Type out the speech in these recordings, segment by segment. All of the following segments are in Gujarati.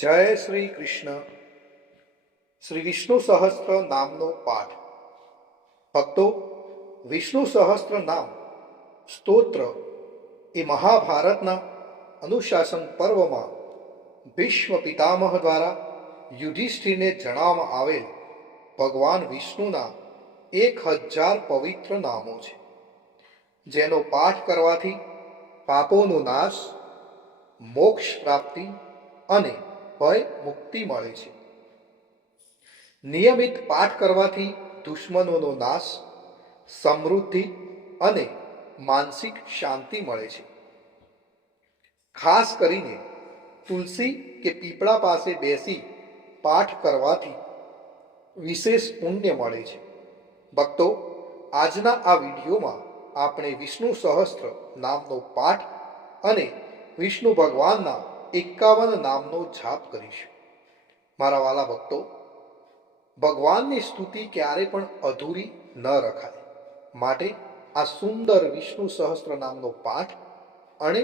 જય શ્રી કૃષ્ણ. શ્રી વિષ્ણુ સહસ્ત્ર નામનો પાઠ. ભક્તો, વિષ્ણુ સહસ્ત્ર નામ સ્તોત્ર એ મહાભારતના અનુશાસન પર્વમાં ભીષ્મ પિતામહ દ્વારા યુધિષ્ઠિરને જણાવવામાં આવેલ ભગવાન વિષ્ણુના 1000 પવિત્ર નામો છે, જેનો પાઠ કરવાથી પાપોનો નાશ, મોક્ષ પ્રાપ્તિ અને ભય મુક્તિ મળે છે. નિયમિત પાઠ કરવાથી દુશ્મનોનો નાશ, સમૃદ્ધિ અને માનસિક શાંતિ મળે છે. ખાસ કરીને તુલસી કે પીપળા પાસે બેસી પાઠ કરવાથી વિશેષ પુણ્ય મળે છે. ભક્તો, આજના આ વિડીયોમાં આપણે વિષ્ણુ સહસ્ત્ર નામનો પાઠ અને વિષ્ણુ ભગવાનના 51 નામનો જાપ કરીશું. મારા વાલા ભક્તો, ભગવાનની સ્તુતિ ક્યારે પણ અધૂરી ન રખાય, માટે આ સુંદર વિષ્ણુ સહસ્ત્ર નામનો પાઠ અને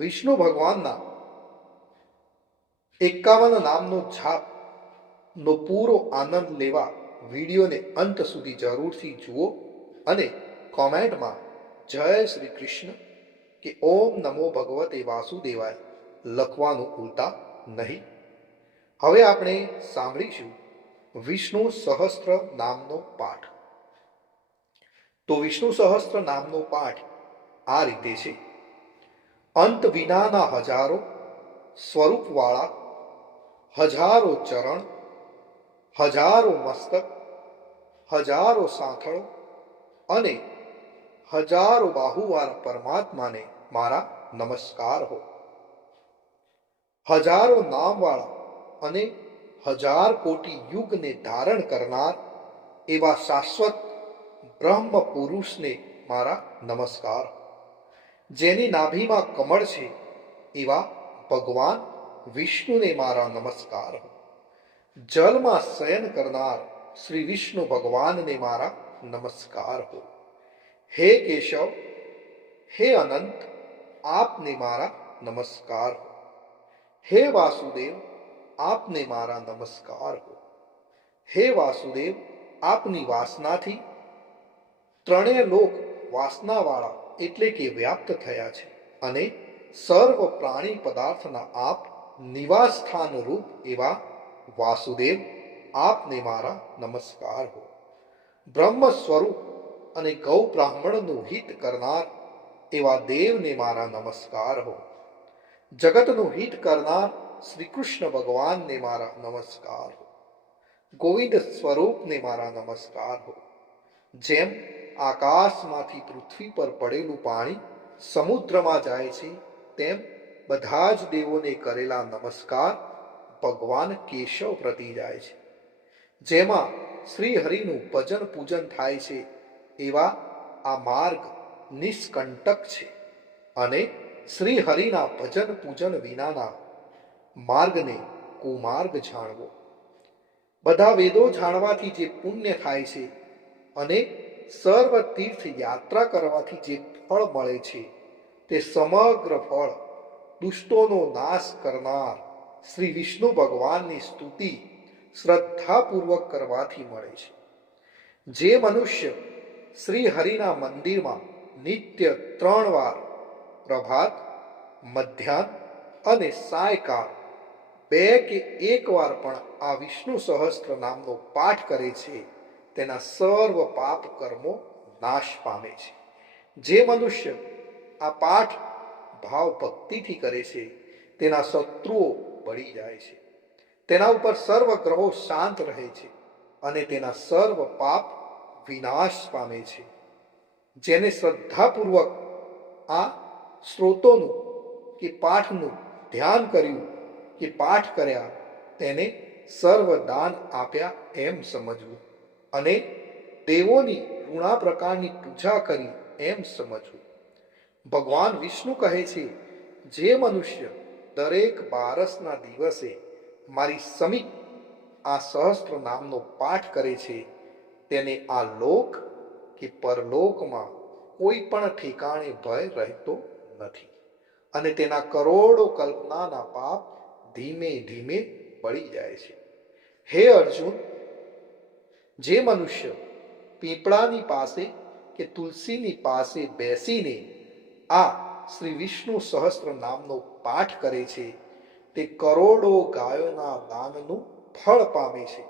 વિષ્ણુ ભગવાનના 51 નામનો જાપનો પૂરો આનંદ લેવા વિડીયોને અંત સુધી જરૂરથી જુઓ અને કોમેન્ટમાં જય શ્રી કૃષ્ણ કે ઓમ નમો ભગવતે વાસુદેવાય લખવાનું ભૂલતા નહીં. હવે આપણે સાંભળીશું વિષ્ણુ સહસ્ત્ર નામનો પાઠ. તો વિષ્ણુ સહસ્ત્ર નામનો પાઠ આ રીતે છે. અંત વિનાના હજારો સ્વરૂપવાળા, હજારો ચરણ, હજારો મસ્તક, હજારો સાંથળો અને હજારો બાહુવાળા પરમાત્માને મારા નમસ્કાર હો. હજારો નામવાળા અને 1000 કોટી યુગને ધારણ કરનાર એવા શાશ્વત બ્રહ્મ પુરુષને મારા નમસ્કાર. જેની નાભીમાં કમળ છે એવા ભગવાન વિષ્ણુને મારા નમસ્કાર. જલમાં શયન કરનાર શ્રી વિષ્ણુ ભગવાનને મારા નમસ્કાર હો. હે કેશવ, હે અનંત, આપને મારા નમસ્કાર હો. હે વાસુદેવ, આપને મારા નમસ્કાર હો. હે વાસુદેવ, આપની વાસનાથી ત્રણેય લોક વાસનાવાળા એટલે કે વ્યાપ્ત થયા છે અને સર્વ પ્રાણી પદાર્થના આપ નિવાસ સ્થાન રૂપ એવા વાસુદેવ, આપને મારા નમસ્કાર હો. બ્રહ્મ સ્વરૂપ અને ગૌ બ્રાહ્મણનું હિત કરનાર એવા દેવને મારા નમસ્કાર હો. જગતનું હિત કરનાર શ્રી કૃષ્ણ ભગવાનને મારા નમસ્કાર હો. ગોવિંદ સ્વરૂપને મારા નમસ્કાર હો. જેમ આકાશમાંથી પૃથ્વી પર પડેલું પાણી સમુદ્રમાં જાય છે, તેમ બધા જ દેવોને કરેલા નમસ્કાર ભગવાન કેશવ પ્રતિ જાય છે. જેમાં શ્રી હરિનું ભજન પૂજન થાય છે એવા આ માર્ગ નિષ્કંટક છે અને શ્રી હરિના ભજન પૂજન વિનાના માર્ગને કુમાર્ગ જાણવો. બધા વેદો જાણવાથી જે પુણ્ય થાય છે અને સર્વ તીર્થ યાત્રા કરવાથી જે ફળ મળે છે, તે સમગ્ર ફળ દુષ્ટોનો નાશ કરનાર શ્રી વિષ્ણુ ભગવાનની સ્તુતિ શ્રદ્ધાપૂર્વક કરવાથી મળે છે. જે મનુષ્ય શ્રી હરિના મંદિરમાં નિત્ય 3 વાર પ્રભાત, મધ્યાહ્ન અને સાયકાળ 2 કે 1 વાર પણ આ વિષ્ણુ સહસ્ત્ર નામનો પાઠ કરે છે, તેના સર્વ પાપ કર્મો નાશ પામે છે. જે મનુષ્ય આ પાઠ ભાવ ભક્તિથી કરે છે, તેના શત્રુઓ બળી જાય છે, તેના ઉપર સર્વ ગ્રહો શાંત રહે છે અને તેના સર્વ પાપ વિનાશ પામે છે. જેને શ્રદ્ધાપૂર્વક આ સ્ત્રોતોનું કે પાઠનું ધ્યાન કર્યું કે પાઠ કર્યા, તેને સર્વ દાન આપ્યા એમ સમજવું અને દેવોની ઋણા પ્રકારની પૂજા કરી એમ સમજવું. ભગવાન વિષ્ણુ કહે છે, જે મનુષ્ય દરેક બારસના દિવસે મારી સમીપ આ સહસ્ત્ર નામનો પાઠ કરે છે, તેને આ લોક કે પરલોકમાં કોઈ પણ ઠેકાણે ભય રહેતો નથી અને તેના કરોડો કલ્પનાના પાપ ધીમે ધીમે બળી જાય છે. હે અર્જુન, જે મનુષ્ય પીપળાની પાસે કે તુલસીની પાસે બેસીને આ શ્રી વિષ્ણુ સહસ્ત્ર નામનો પાઠ કરે છે તે કરોડો ગાયોના દાનનું ફળ પામે છે.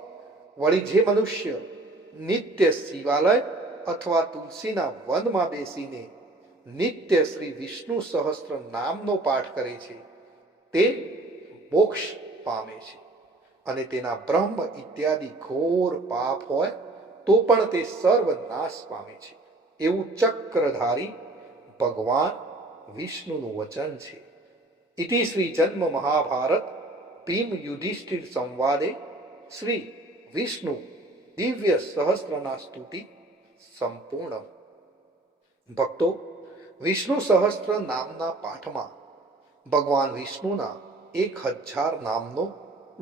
વળી જે મનુષ્ય નિત્ય શિવાલય અથવા તુલસીના વનમાં બેસીને નિત્ય શ્રી વિષ્ણુ સહસ્ત્ર નામનો પાઠ કરે છે તે મોક્ષ પામે છે. અને તેના બ્રહ્મ ઇત્યાદિ ઘોર પાપ હોય તો પણ તે સર્વનાશ પામે છે. એવું ચક્રધારી ભગવાન વિષ્ણુનું વચન છે. ઇતિ શ્રી જન્મ મહાભારત ભીમ યુધિષ્ઠિર સંવાદે શ્રી વિષ્ણુ દિવ્ય સહસ્ત્રના સ્તુતિ સંપૂર્ણ. ભક્તો, વિષ્ણુ સહસ્ત્ર નામના પાઠમાં ભગવાન વિષ્ણુના 1000 નામનો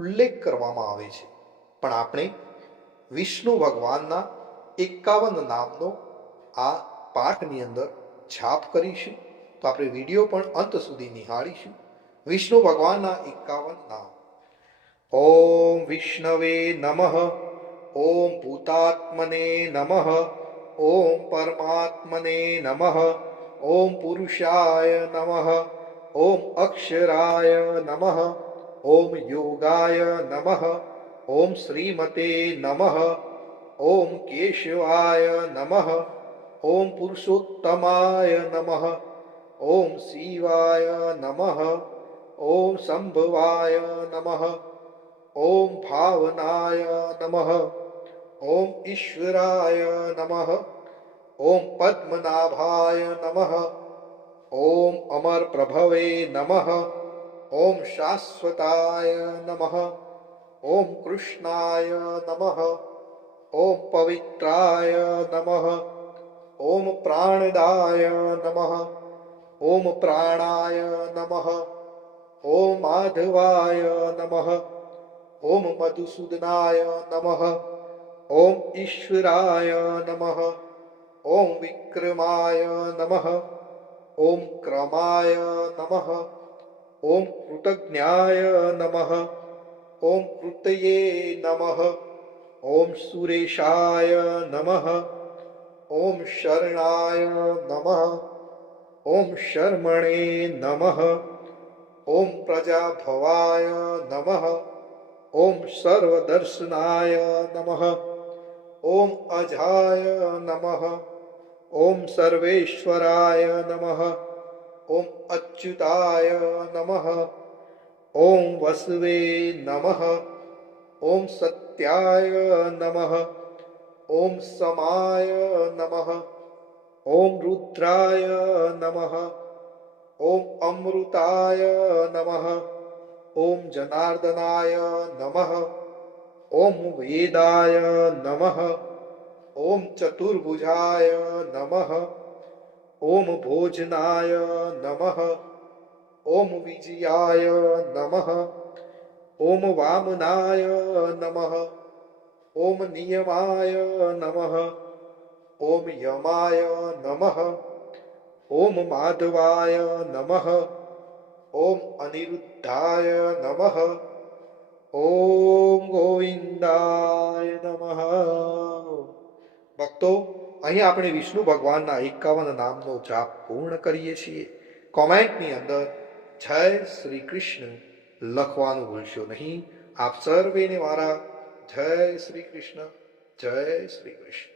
ઉલ્લેખ કરવામાં આવે છે, પણ આપણે વિષ્ણુ ભગવાનના 51 નામનો આ પાઠની અંદર જાપ કરીશું. તો આપણે વિડીયો પણ અંત સુધી નિહાળીશું. વિષ્ણુ ભગવાનના 51 નામ. ઓમ વિષ્ણવે નમઃ, ઓમ ભૂતાત્મને નમઃ, ઓમ પરમાત્મને નમઃ, ઓમ પુરુષાય નમઃ, ઓમ અક્ષરાય નમઃ, ઓમ યોગાય નમઃ, ઓમ શ્રીમતે નમઃ, ઓમ કેશવાય નમઃ, ઓમ પુરુષોત્તમાય નમઃ, ઓમ શિવાય નમઃ, ઓમ સંભવાય નમઃ, ઓમ ભાવનાય નમઃ, ઓમ ઈશ્વરાય નમઃ, ઓમ પદ્મનાભાય નમઃ, ઓમ અમર પ્રભવે નમઃ, ઓમ શાશ્વતાય નમઃ, ઓમ કૃષ્ણાય નમઃ, ઓમ પવિત્રાય નમઃ, ઓમ પ્રાણદાય નમઃ, ઓમ પ્રાણાય નમઃ, ઓમ માધવાય નમઃ, ઓમ મધુસૂદનાય નમઃ, ઓમ ઈશ્વરાય નમઃ, ઓમ વિક્રમાય નમઃ, ઓમ ક્રમાય નમઃ, ઓમ કૃતજ્ઞાય નમઃ, ઓમ કૃતયે નમઃ, ઓમ સુરેશાય નમઃ, ઓમ શરણાય નમઃ, ઓમ શર્મણે નમઃ, ઓમ પ્રજાભવાય નમઃ, ઓમ સર્વદર્શનાય નમઃ, ઓમ અજાય નમઃ, ઓમ સર્વેશ્વરાય નમઃ, ઓમ અચ્યુતાય નમઃ, ઓમ વસવે નમઃ, ઓમ સત્યાય નમઃ, ઓમ સમાય નમઃ, ઓમ રુદ્રાય નમઃ, ઓમ અમૃતાય નમઃ, ઓમ જનાર્દનાય નમઃ, ઓમ વેદાય નમઃ, ઓમ ચતુર્ભુજાય નમઃ, ઓમ ભોજનાય નમઃ, ઓમ વિજયાય નમઃ, ઓમ વામનાય નમઃ, ઓમ નિયમાય નમઃ, ઓમ યમાય નમઃ, ઓમ માધવાય નમઃ, ઓમ અનિરુદ્ધાય નમઃ, ઓમ ગોવિંદાય નમઃ. ભક્તો, અહીં આપણે વિષ્ણુ ભગવાનના 51 નામનો જાપ પૂર્ણ કરીએ છીએ. કોમેન્ટની અંદર જય શ્રી કૃષ્ણ લખવાનું ભૂલશો નહીં. આપ સર્વેને મારા જય શ્રી કૃષ્ણ, જય શ્રી કૃષ્ણ.